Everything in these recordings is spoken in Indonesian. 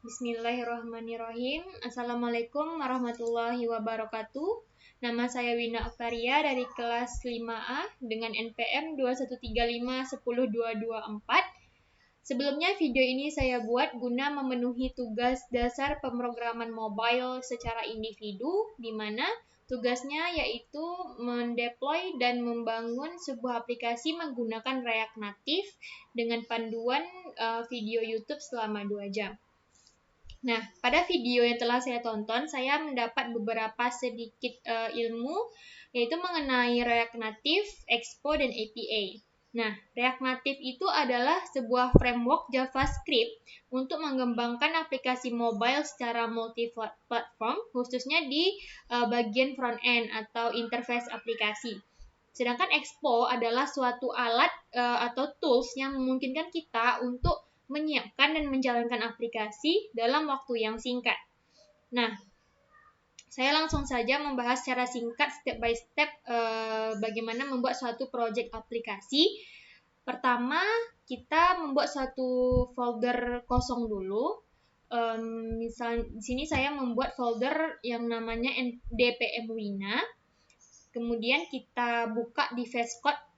Bismillahirrahmanirrahim. Assalamualaikum warahmatullahi wabarakatuh. Nama saya Wina Oktaria dari kelas 5A dengan NPM 213510224. Sebelumnya video ini saya buat guna memenuhi tugas dasar pemrograman mobile secara individu, di mana tugasnya yaitu mendeploy dan membangun sebuah aplikasi menggunakan React Native dengan panduan video YouTube selama 2 jam. Nah, pada video yang telah saya tonton, saya mendapat beberapa sedikit ilmu, yaitu mengenai React Native, Expo, dan APA. Nah, React Native itu adalah sebuah framework JavaScript untuk mengembangkan aplikasi mobile secara multi-platform, khususnya di bagian front-end atau interface aplikasi. Sedangkan Expo adalah suatu alat atau tools yang memungkinkan kita untuk menyiapkan dan menjalankan aplikasi dalam waktu yang singkat. Nah, saya langsung saja membahas secara singkat step by step bagaimana membuat suatu project aplikasi. Pertama, kita membuat suatu folder kosong dulu. Misal di sini saya membuat folder yang namanya DPM Wina. Kemudian kita buka di VS Code.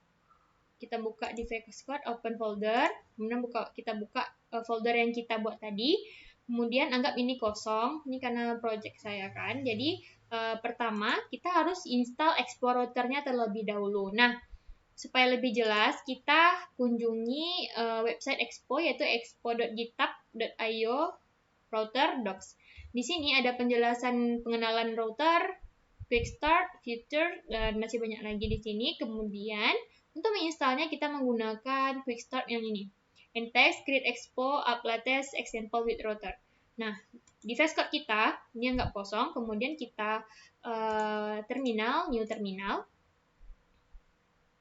Kita buka di VS Code, open folder. Kemudian kita buka folder yang kita buat tadi. Kemudian anggap ini kosong, ini karena project saya kan. Jadi pertama kita harus install Explorer-nya terlebih dahulu. Nah, supaya lebih jelas kita kunjungi website Expo yaitu expo.github.io router docs. Di sini ada penjelasan pengenalan router, quick start, feature, dan masih banyak lagi di sini. Kemudian untuk menginstalnya kita menggunakan quick start yang ini. Ntext create expo up latest example with router. Nah, di VS Code kita ini anggap kosong, kemudian kita terminal, new terminal.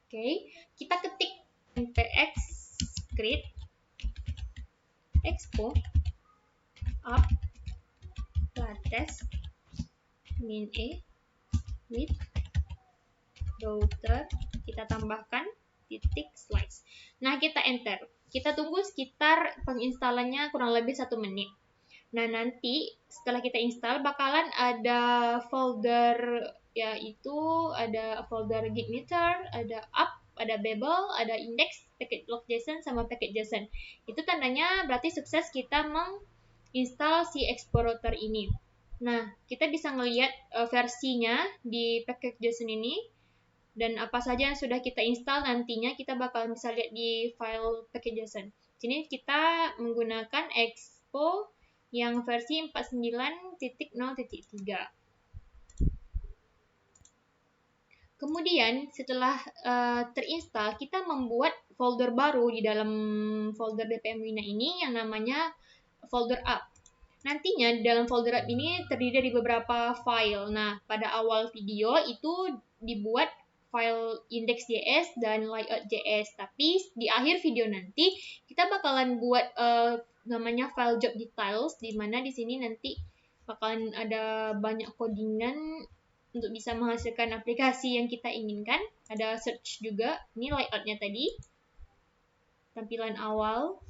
Oke, kita ketik npx create expo up latest min a with router, kita tambahkan titik slides. Nah, kita enter. Kita tunggu sekitar penginstalannya kurang lebih 1 menit. Nah, nanti setelah kita install bakalan ada folder, yaitu ada folder gitmeter, ada up, ada babel, ada index, package.json sama package.json. Itu tandanya berarti sukses kita menginstal si Explorer ini. Nah, kita bisa ngelihat versinya di package.json ini. Dan apa saja yang sudah kita install nantinya kita bakal bisa lihat di file package.json. Sini kita menggunakan Expo yang versi 49.0.3. Kemudian setelah terinstall, kita membuat folder baru di dalam folder DPM Wina ini yang namanya folder up. Nantinya di dalam folder up ini terdiri dari beberapa file. Nah, pada awal video itu dibuat file index.js dan layout.js. Tapi di akhir video nanti kita bakalan buat namanya file job details, di mana di sini nanti bakalan ada banyak codingan untuk bisa menghasilkan aplikasi yang kita inginkan. Ada search juga. Ini layoutnya tadi. Tampilan awal.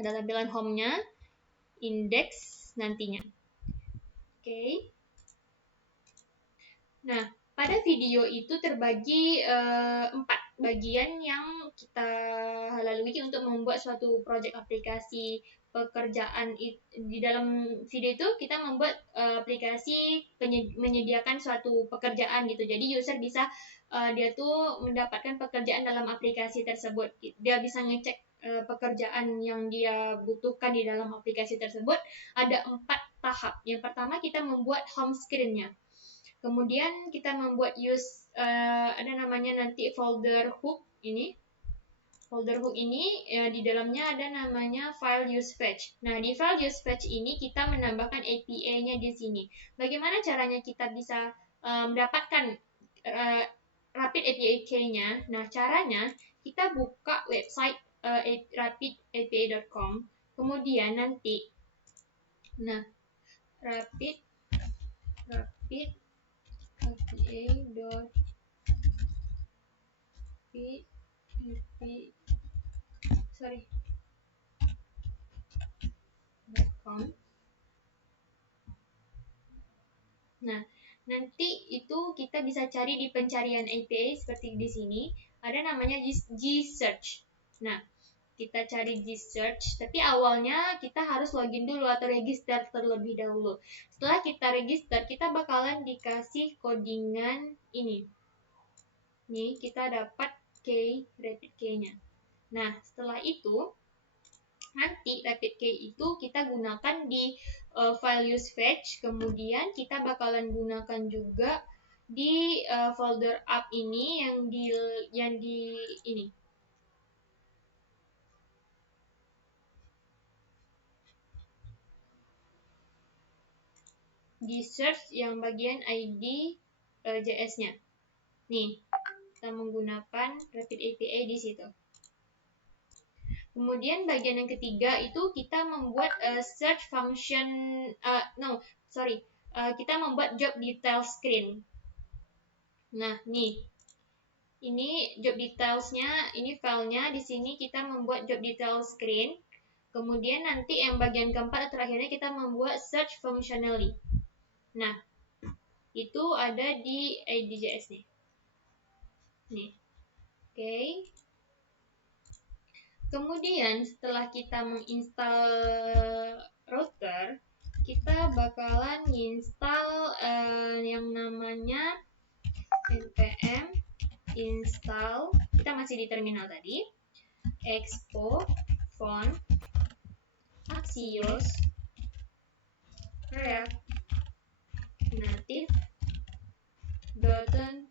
Ada tampilan home-nya. Index nantinya. Oke. Nah, pada video itu terbagi 4 bagian yang kita lalui untuk membuat suatu project aplikasi pekerjaan. Di dalam video itu kita membuat aplikasi menyediakan suatu pekerjaan gitu. Jadi user bisa dia tuh mendapatkan pekerjaan dalam aplikasi tersebut. Dia bisa ngecek pekerjaan yang dia butuhkan di dalam aplikasi tersebut. Ada 4 tahap. Yang pertama kita membuat home screen-nya. Kemudian kita membuat ada namanya nanti folder hook ini. Folder hook ini di dalamnya ada namanya file use fetch. Nah, di file use fetch ini kita menambahkan API-nya di sini. Bagaimana caranya kita bisa mendapatkan Rapid API key-nya? Nah, caranya kita buka website rapidapi.com. Kemudian nanti rapid account. Nah, nanti itu kita bisa cari di pencarian API seperti di sini. Ada namanya G-Search. Nah, kita cari G-Search, tapi awalnya kita harus login dulu atau register terlebih dahulu. Setelah kita register, kita bakalan dikasih codingan ini. Nih, kita dapat rapid key-nya. Nah, setelah itu, nanti rapid key itu kita gunakan di file use fetch, kemudian kita bakalan gunakan juga di folder app ini yang di ini. Di search yang bagian ID JS-nya. Nih, kita menggunakan Rapid API di situ. Kemudian bagian yang ketiga itu kita membuat search function, kita membuat job detail screen. Nah, nih, ini job details-nya, ini filenya. Di sini kita membuat job detail screen. Kemudian nanti yang bagian keempat atau terakhirnya kita membuat search functionally. Nah, itu ada di IDJS nih. Nih. Oke. Kemudian setelah kita menginstal router, kita bakalan install yang namanya npm install. Kita masih di terminal tadi. Expo font Axios React Native .NET.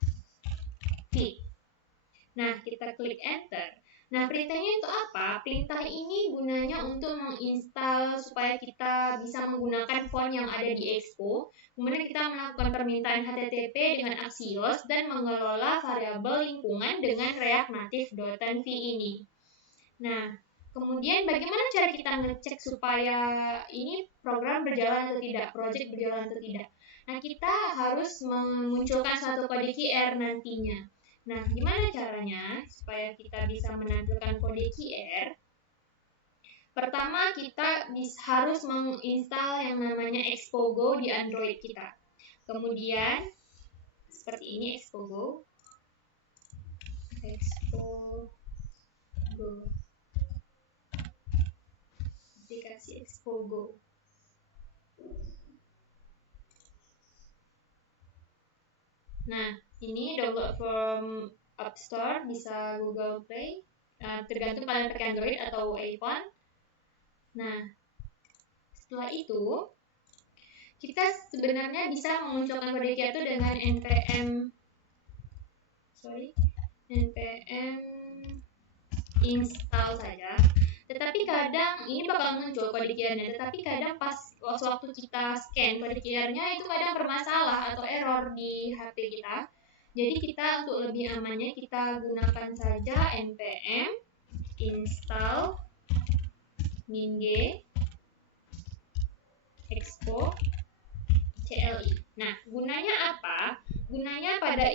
Nah, kita klik enter. Nah, perintahnya itu apa? Perintah ini gunanya untuk menginstal supaya kita bisa menggunakan font yang ada di Expo. Kemudian kita melakukan permintaan HTTP dengan Axios dan mengelola variabel lingkungan dengan React Native.env ini. Nah, kemudian bagaimana cara kita ngecek supaya ini program berjalan atau tidak, project berjalan atau tidak? Nah, kita harus memunculkan satu kode QR nantinya. Nah, gimana caranya supaya kita bisa menampilkan kode QR? Pertama, kita harus menginstal yang namanya Expogo di Android kita. Kemudian, seperti ini Expogo. Aplikasi Expogo. Nah, ini download from App Store, bisa Google Play, tergantung kalian pakai Android atau iPhone. Nah, setelah itu, kita sebenarnya bisa memunculkan kode QR itu dengan npm install saja. Tetapi kadang ini bakal muncul kode QR-nya, tetapi kadang pas waktu kita scan kode QR-nya itu kadang bermasalah atau error di HP kita. Jadi kita untuk lebih amannya kita gunakan saja npm install minge expo CLI. Nah, gunanya apa? Gunanya pada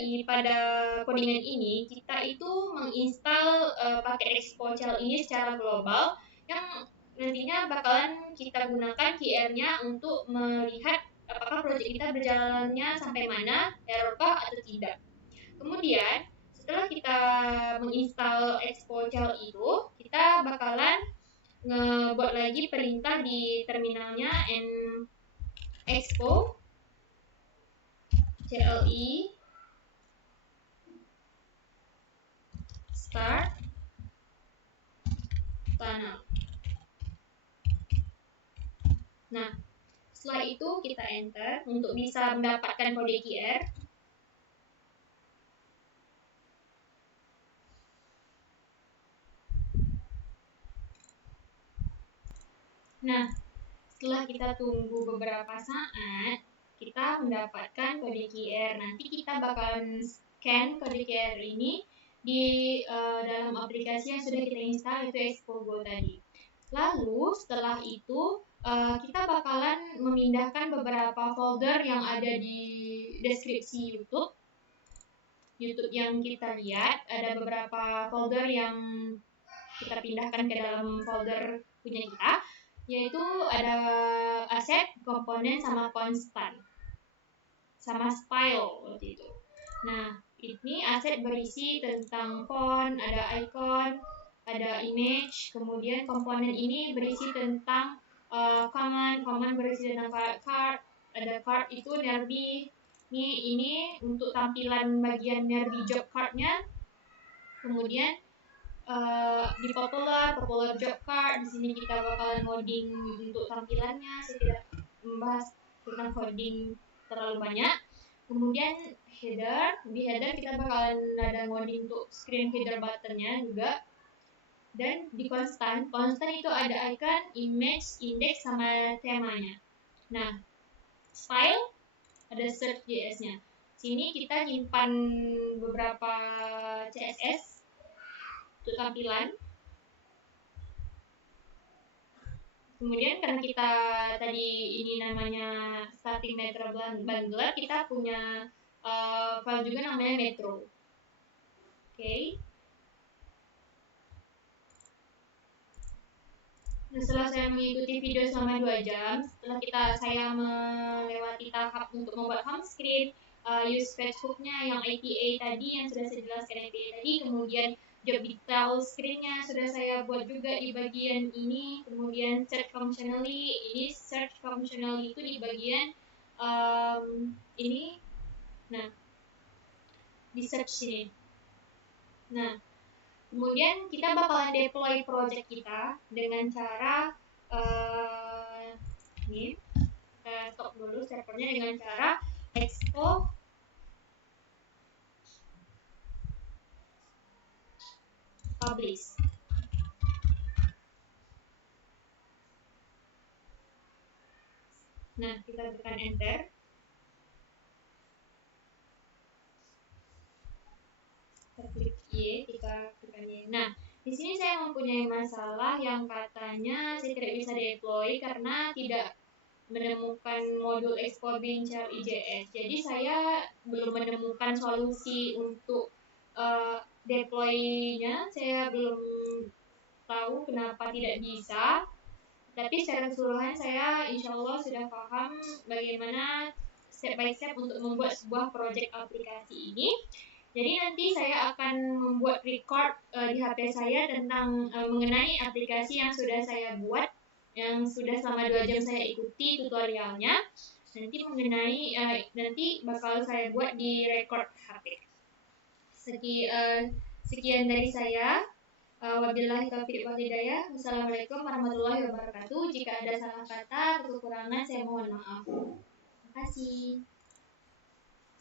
codingan ini kita itu menginstal pakai Expo CLI ini secara global yang nantinya bakalan kita gunakan QR-nya untuk melihat apakah proyek kita berjalannya sampai mana, errorkah atau tidak. Kemudian setelah kita menginstal Expo CLI itu, kita bakalan ngebuat lagi perintah di terminalnya expo CLI start tunnel. Nah, setelah itu kita enter untuk bisa mendapatkan kode QR. Nah, setelah kita tunggu beberapa saat, kita mendapatkan kode QR. Nanti kita bakalan scan kode QR ini di dalam aplikasi yang sudah kita install, yaitu Expogo tadi. Lalu setelah itu kita bakalan memindahkan beberapa folder yang ada di deskripsi YouTube yang kita lihat. Ada beberapa folder yang kita pindahkan ke dalam folder punya kita. yaitu ada aset, komponen, sama konstan, sama style waktu itu. Nah, ini aset berisi tentang font, ada icon, ada image, kemudian komponen ini berisi tentang command berisi tentang card, ada card itu Nerby. Ini untuk tampilan bagian Nerby job cardnya. Kemudian di popular job card, di sini kita bakalan coding untuk tampilannya. Saya tidak membahas tentang coding terlalu banyak. Kemudian header, di header kita bakalan ada coding untuk screen header buttonnya juga. Dan di constant itu ada icon, image, index, sama temanya. Nah, style ada search JS-nya. Sini kita nyimpan beberapa CSS untuk tampilan. Kemudian karena kita tadi ini namanya starting metro bundler, kita punya file juga namanya metro. Oke. Nah, setelah saya mengikuti video selama 2 jam, setelah saya melewati tahap untuk membuat home screen, use page hook-nya yang APA tadi yang sudah saya jelaskan APA tadi, kemudian job detail screen-nya sudah saya buat juga di bagian ini, kemudian search functionally, ini search functionally itu di bagian ini, nah di search sini. Nah, kemudian kita bakalan deploy project kita dengan cara ini stop dulu servernya dengan cara expo publish. Nah, kita tekan enter. Kita klik Y, kita tekan Y. Nah, di sini saya mempunyai masalah yang katanya saya tidak bisa deploy karena tidak menemukan modul export bin shell IJS. Jadi saya belum menemukan solusi untuk deploy-nya. Saya belum tahu kenapa tidak bisa. Tapi secara keseluruhan saya insya Allah sudah paham bagaimana step by step untuk membuat sebuah project aplikasi ini. Jadi nanti saya akan membuat record di HP saya tentang mengenai aplikasi yang sudah saya buat, yang sudah selama 2 jam saya ikuti tutorialnya. Nanti mengenai nanti bakal saya buat di record HP. Sekian dari saya. Wabillahi taufiq wal hidayah. Wassalamualaikum warahmatullahi wabarakatuh. Jika ada salah kata atau kekurangan saya mohon maaf. Terima kasih.